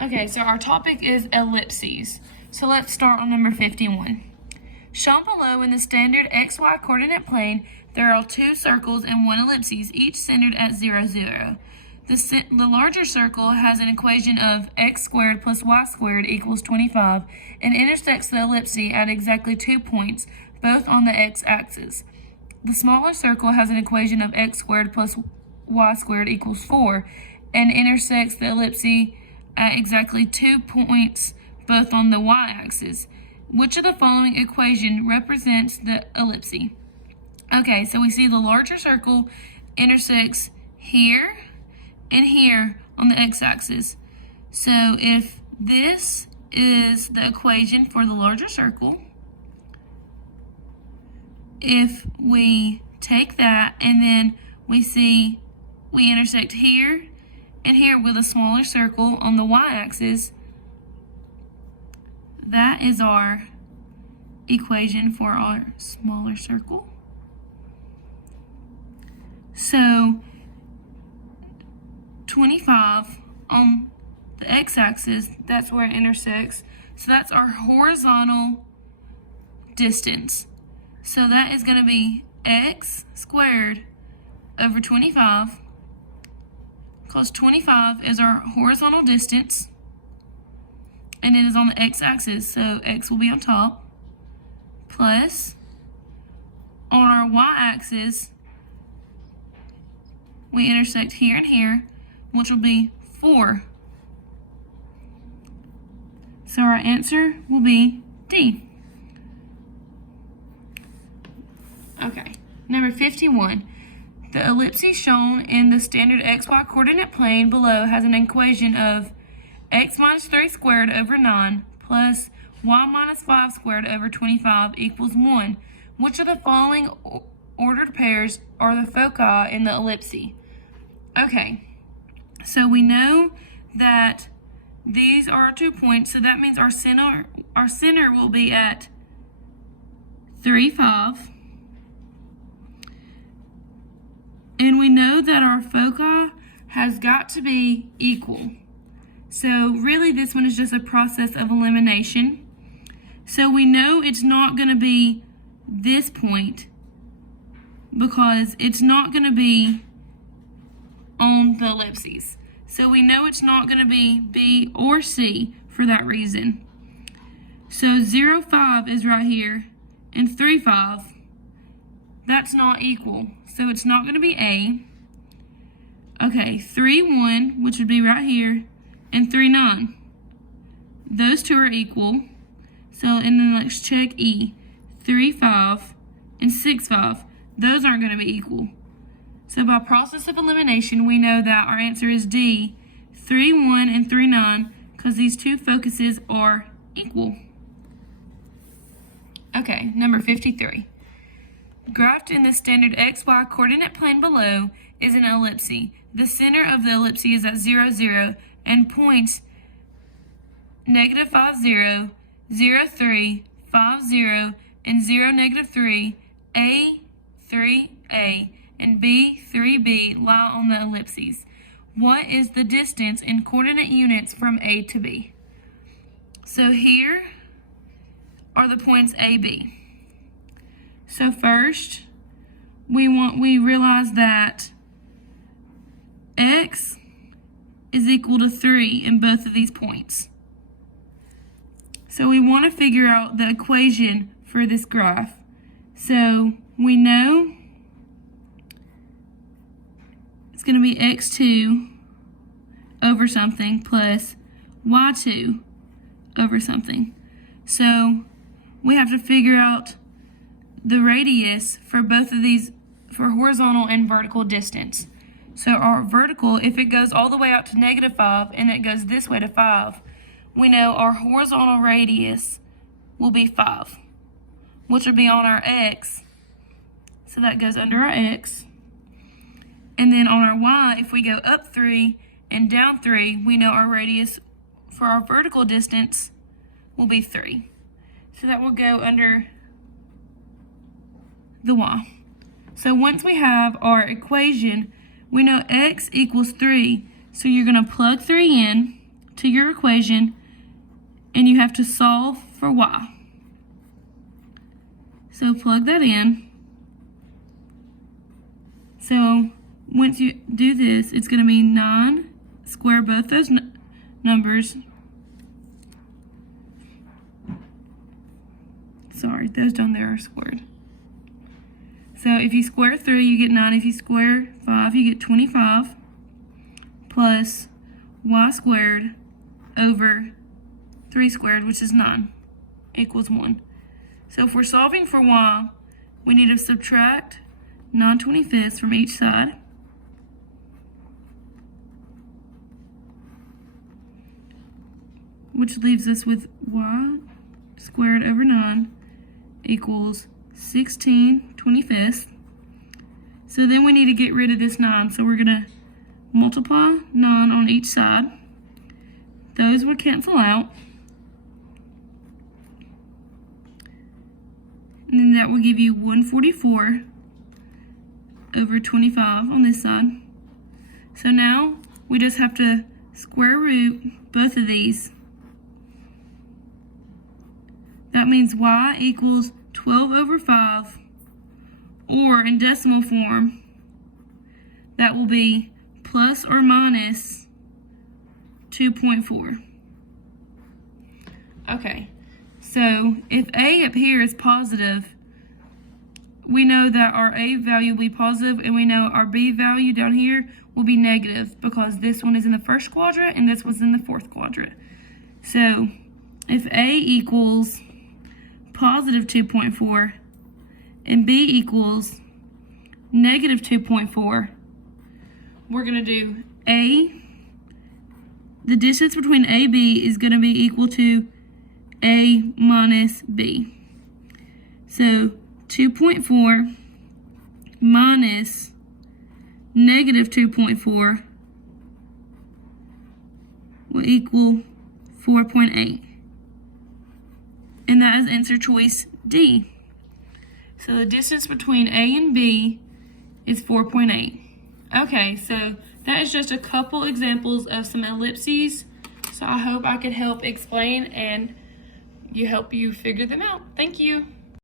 Okay, so our topic is ellipses. So let's start on number 51. Shown below in the standard XY coordinate plane, there are two circles and one ellipses, each centered at 0, 0. The larger circle has an equation of x squared plus y squared equals 25 and intersects the ellipse at exactly 2 points, both on the x-axis. The smaller circle has an equation of x squared plus y squared equals 4 and intersects the ellipse at exactly 2 points, both on the y-axis. Which of the following equation represents the ellipse? Okay, so we see the larger circle intersects here and here on the x-axis. So if this is the equation for the larger circle, if we take that and then we see we intersect here and here with a smaller circle on the y-axis, that is our equation for our smaller circle. So 25 on the x-axis, that's where it intersects. So that's our horizontal distance. So that is going to be x squared over 25, because 25 is our horizontal distance, and it is on the x-axis, so x will be on top, plus on our y-axis, we intersect here and here, which will be 4. So our answer will be D. Okay, number 51. The ellipse shown in the standard XY coordinate plane below has an equation of x minus 3 squared over 9 plus y minus 5 squared over 25 equals 1. Which of the following ordered pairs are the foci in the ellipse? Okay, so we know that these are our 2 points, so that means our center will be at 3, 5. And we know that our foci has got to be equal. So really this one is just a process of elimination. So we know it's not going to be this point because it's not going to be on the ellipses. So we know it's not going to be B or C for that reason. So 0, 5 is right here, and 3, 5, that's not equal. So it's not going to be A. Okay, 3, 1, which would be right here, and 3, 9. Those two are equal. So, and then let's check E. 3, 5, and 6, 5. Those aren't going to be equal. So by process of elimination, we know that our answer is D, 3, 1, and 3, 9, because these two focuses are equal. Okay, number 53. Graphed in the standard XY coordinate plane below is an ellipse. The center of the ellipse is at 0, 0, and points negative 5, 0, 0, 3, 5, 0, and 0, negative 3, A, 3A, and B, 3B lie on the ellipses. What is the distance in coordinate units from A to B? So here are the points A, B. So first, we realize that x is equal to 3 in both of these points. So we want to figure out the equation for this graph. So we know it's going to be x2 over something plus y2 over something. So we have to figure out the radius for both of these, for horizontal and vertical distance. So our vertical, if it goes all the way out to negative 5 and it goes this way to 5, we know our horizontal radius will be 5, which will be on our x. So that goes under our x. And then on our y, if we go up 3 and down 3, we know our radius for our vertical distance will be 3. So that will go under the y. So once we have our equation, we know x equals 3. So you're going to plug 3 in to your equation, and you have to solve for y. So plug that in. So once you do this, it's going to be 9, square both those numbers. Sorry, those down there are squared. So if you square 3, you get 9. If you square 5, you get 25 plus y squared over 3 squared, which is 9, equals 1. So if we're solving for y, we need to subtract 9/25 from each side. Which leaves us with y squared over 9 equals 16/25. So then we need to get rid of this 9. So we're going to multiply 9 on each side. Those would cancel out. And then that will give you 144 over 25 on this side. So now we just have to square root both of these. That means y equals 12 over 5, or in decimal form, that will be plus or minus 2.4. Okay, so if a up here is positive, we know that our a value will be positive, and we know our b value down here will be negative because this one is in the first quadrant and this was in the fourth quadrant. So if a equals positive 2.4 and b equals negative 2.4, we're going to do the distance between a and b is going to be equal to a minus b. So 2.4 minus negative 2.4 will equal 4.8. And that is answer choice D. So the distance between A and B is 4.8. Okay, so that is just a couple examples of some ellipses. So I hope I could help explain and help you figure them out. Thank you.